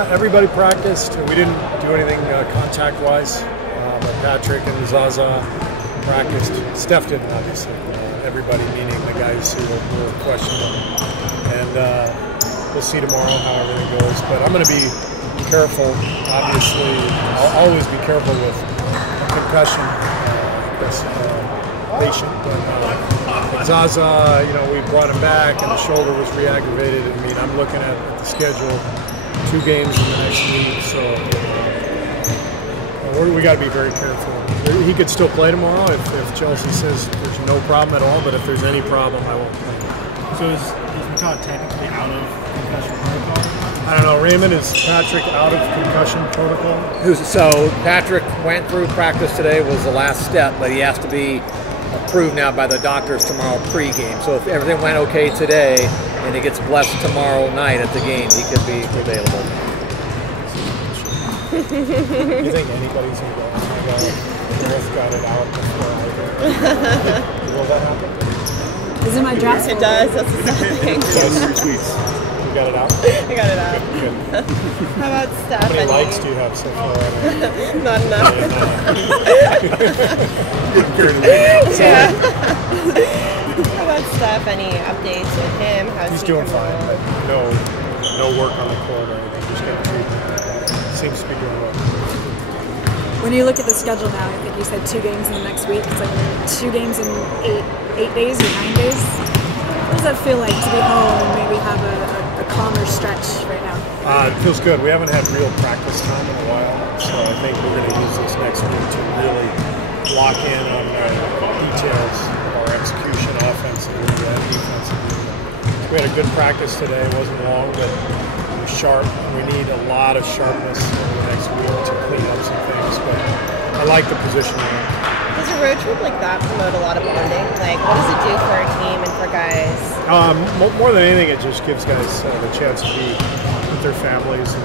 Yeah, everybody practiced. We didn't do anything contact-wise. But Patrick and Zaza practiced. Steph didn't, obviously. Everybody, meaning the guys who were questioning. And we'll see tomorrow how everything goes. But I'm going to be careful. Obviously, I'll always be careful with concussion patient. But Zaza, we brought him back, and the shoulder was re-aggravated. I mean, I'm looking at the schedule, 2 games in the next week, so we got to be very careful. He could still play tomorrow if Chelsea says there's no problem at all, but if there's any problem, I won't play. So is McCaw technically out of concussion protocol? I don't know. Raymond, is Patrick out of concussion protocol? So Patrick went through practice today, was the last step, but he has to be approved now by the doctors tomorrow pregame. So if everything went okay today and he gets blessed tomorrow night at the game, he could be available. You think anybody's going to go? Both got it out before I did. Will that happen? Is it my draft? It does. That's the sad thing. Those 2 tweets. You got it out? I got it out. Good. How about Steph? How many likes do you have so far? Not enough. Yeah. How about Steph? Any updates with him? How's He's he doing coming fine. along? But no work on the court or anything. Just getting treatment. Seems to be doing well. When you look at the schedule now, I think you said 2 games in the next week. It's like 2 games in 8 days or 9 days. What does that feel like to be home and maybe have a calmer stretch right now? It feels good. We haven't had real practice time in a while, so I think we're going to use this next week to really lock in on details of our execution offensively and defensively. We had a good practice today. It wasn't long, but it was sharp. We need a lot of sharpness over the next week to clean up some things, but I like the positioning. Does a road trip like that promote a lot of bonding? Like, what does it do for a team and for guys? More than anything, it just gives guys the chance to be with their families. And,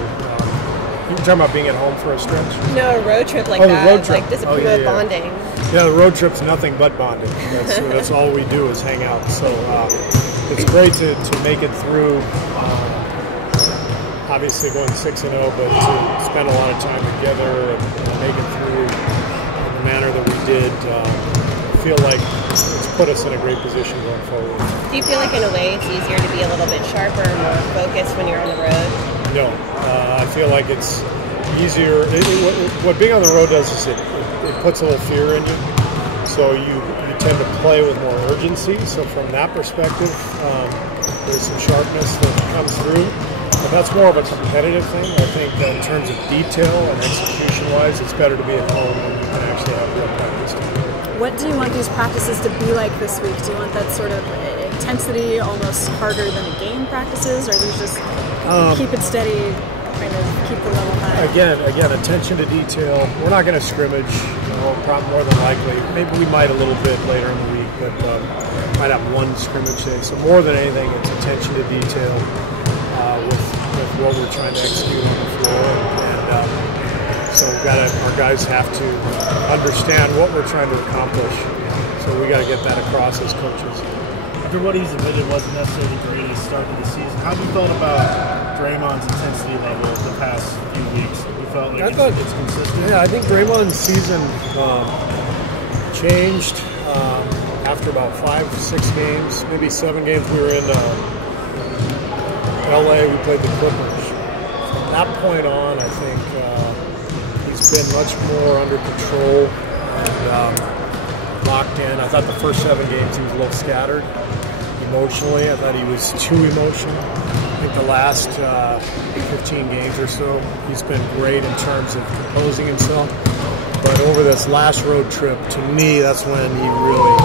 you're talking about being at home for a stretch? No, a road trip like that. The road trip. Like, does it promote yeah. bonding? Yeah, the road trip's nothing but bonding. That's all we do is hang out. So it's great to make it through. Obviously going 6-0, but to spend a lot of time together and make it through in the manner that we did, I feel like it's put us in a great position going forward. Do you feel like in a way it's easier to be a little bit sharper and more focused when you're on the road? No, I feel like it's easier. What being on the road does is it puts a little fear in you, so you tend to play with more urgency. So from that perspective, there's some sharpness that comes through. But that's more of a competitive thing. I think that in terms of detail and execution-wise, it's better to be at home when you can actually have real practice time. What do you want these practices to be like this week? Do you want that sort of intensity, almost harder than a game practices, or do you just keep it steady, kind of keep the level high? Again, attention to detail. We're not going to scrimmage, probably more than likely. Maybe we might a little bit later in the week, but might have 1 scrimmage day. So more than anything, it's attention to detail. With what we're trying to execute on the floor, and so our guys have to understand what we're trying to accomplish. So we got to get that across as coaches. After what he's admitted wasn't necessarily the greatest start to the season, how have you felt about Draymond's intensity level the past few weeks? Have you felt like it's consistent? Yeah, I think Draymond's season changed after about 5-6 games, maybe 7 games. We were in LA, we played the Clippers. From that point on, I think he's been much more under control and locked in. I thought the first 7 games he was a little scattered emotionally. I thought he was too emotional. I think the last 15 games or so, he's been great in terms of composing himself. But over this last road trip, to me, that's when he really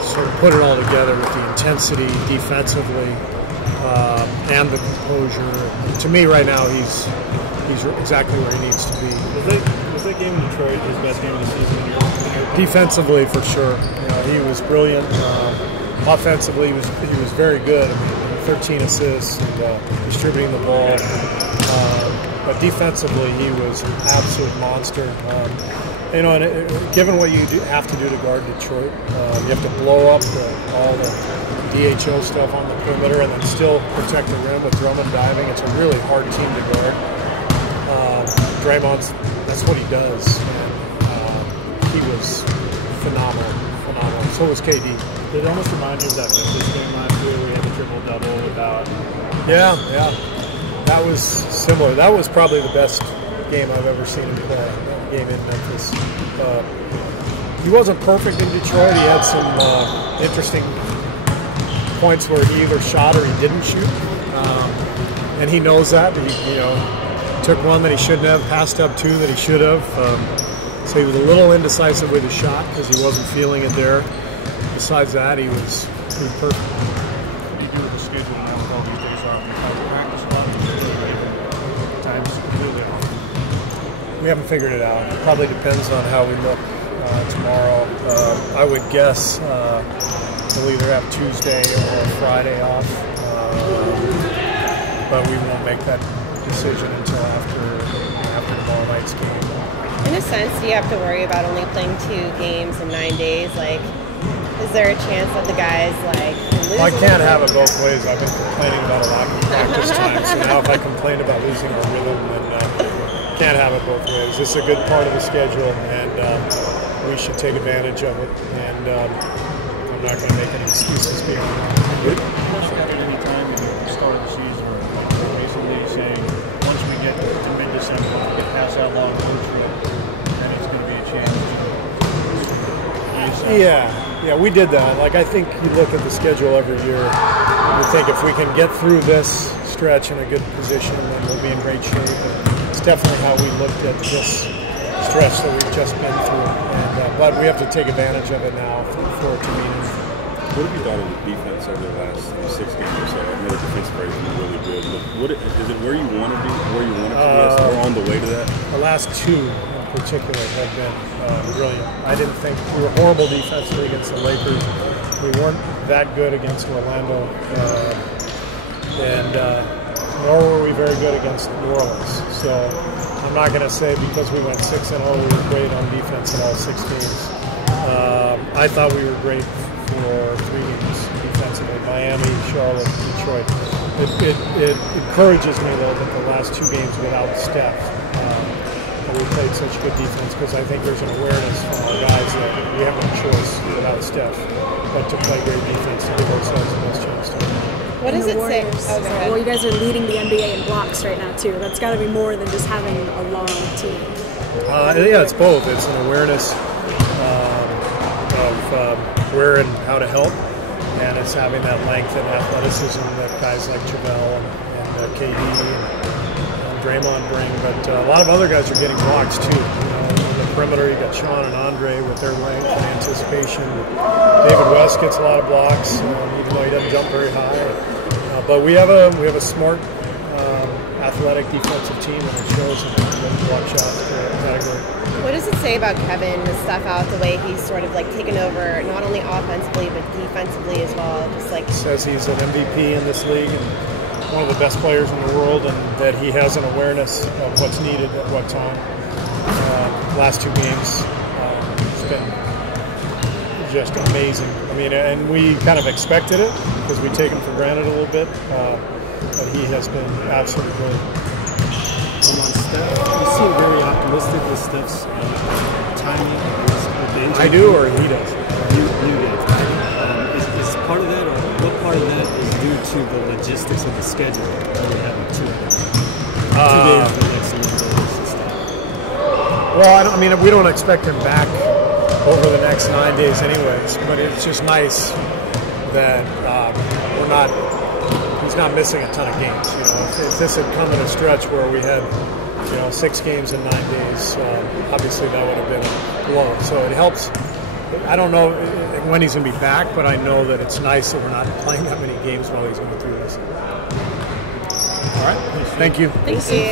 sort of put it all together with the intensity defensively. And the composure. To me, right now, he's exactly where he needs to be. Was that game in Detroit his best game of the season? Defensively, for sure. He was brilliant. Offensively, he was very good. I mean, 13 assists and distributing the ball. But defensively, he was an absolute monster. And given what you have to do to guard Detroit, you have to blow up all the DHO stuff on the perimeter and then still protect the rim with Drummond diving. It's a really hard team to guard. Draymond's, that's what he does. And he was phenomenal. So was KD. It almost reminded me of that Memphis game last year. We had a triple-double without. Yeah. That was similar. That was probably the best game I've ever seen him play. That game in Memphis. He wasn't perfect in Detroit. He had some interesting points where he either shot or he didn't shoot, and he knows that. He took one that he shouldn't have, passed up two that he should have. So he was a little indecisive with his shot because he wasn't feeling it there. Besides that, he was perfect. What do you do with the schedule now with all these days off? Practice a lot, times completely off. We haven't figured it out. It probably depends on how we look tomorrow. I would guess we'll either have Tuesday or Friday off, but we won't make that decision until after tomorrow night's game. In a sense, do you have to worry about only playing 2 games in 9 days? Like, is there a chance that the guys lose? Well, I can't have it both ways. I've been complaining about a lack of practice time, so now if I complain about losing our rhythm, then can't have it both ways. This is a good part of the schedule, and we should take advantage of it. And I'm not going to make any excuses beyond that. Have you got any time at the start of the season, or basically saying once we get to mid-December, we get past that long road trip, then it's going to be a chance to Yeah, we did that. I think you look at the schedule every year, you think if we can get through this stretch in a good position, then we'll be in great shape. And it's definitely how we looked at this stretch that we've just been through. And, but we have to take advantage of it now for it to be meaningful. What have you thought of the defense over the last 6 games or so? I know the defensive rate has been really good, but is it where you want to be, where you want it to be, or on the way to that? The last 2 in particular have been brilliant. I didn't think we were horrible defensively against the Lakers. We weren't that good against Orlando, and nor were we very good against New Orleans. So I'm not going to say because we went 6-0 we were great on defense in all 6 games. I thought we were great for 3 games defensively: Miami, Charlotte, Detroit. It encourages me though that the last 2 games without Steph, we played such good defense, because I think there's an awareness from our guys that we have no choice without Steph but to play great defense to give ourselves the best chance to win. What does it say? Well, you guys are leading the NBA in blocks right now too. That's got to be more than just having a long team. Yeah, it's both. It's an awareness of where and how to help, and it's having that length and athleticism that guys like JaVale and KD and Draymond bring. But a lot of other guys are getting blocks too. On the perimeter, you got Sean and Andre with their length and anticipation. David West gets a lot of blocks, even though he doesn't jump very high. But we have a smart, athletic defensive team, and it shows in the block shot category. What does it say about Kevin, the stuff out, the way he's sort of taken over, not only offensively but defensively as well? Says he's an MVP in this league and one of the best players in the world, and that he has an awareness of what's needed at what time. Last 2 games, it's been just amazing. I mean, and we kind of expected it because we take him for granted a little bit, but he has been absolutely brilliant. On Steph, you seem very optimistic with Steph's timing with the injury. I do, or he does? You do. Is part of that, or what part of that is due to the logistics of the schedule? Only having 2 days for the next 1 day and stuff. Well, we don't expect him back over the next 9 days anyways, but it's just nice that he's not missing a ton of games. If this had come in a stretch where we had 6 games in 9 days, obviously that would have been a blow. So it helps. I don't know when he's going to be back, but I know that it's nice that we're not playing that many games while he's going through this. All right. Thank you. Thank you.